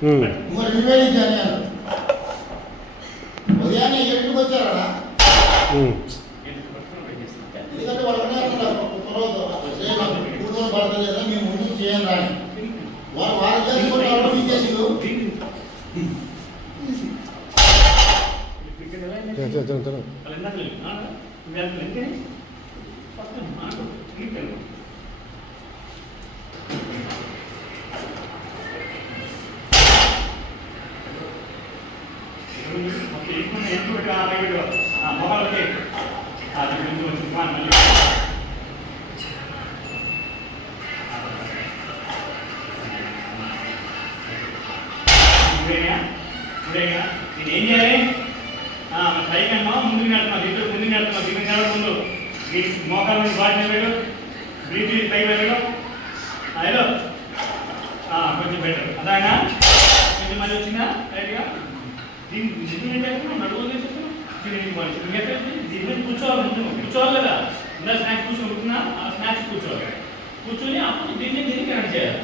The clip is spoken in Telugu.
మరి నివేదించాను నేను ఉదయాన్నే 7కి వచ్చారా ఎందుకంటే వాళ్ళు కూతురు పడతలేదా మేము ముందు చేయాలి రాని వాళ్ళు వాళ్ళు చేసుకుంటారు మీ చేసిలు ఏం చేయాలి పైకి అన్నావు ముందుకు నడుతున్నావు దీంట్లో ముందుకు నడుతున్నావు దీనికి నడవడం ముందు మోకాల నుంచి బాడీ నిలబెట్టు బ్రీత్ పైకి వెళ్ళడం హలో కొంచెం బెటర్ అదానా కొంచెం మళ్ళీ వచ్చిందా రైట్గా దీన్ని నడువు చేస్తున్నావు దీని మీద కూర్చోవాలి ముందు కూర్చోవాలి కదా ఇందా స్నాక్స్ కూర్చొని ఉంటున్నా ఆ స్నాక్స్ కూర్చోవాలి కూర్చొని అప్పుడు దీన్ని కనెక్ట్ చేయాలి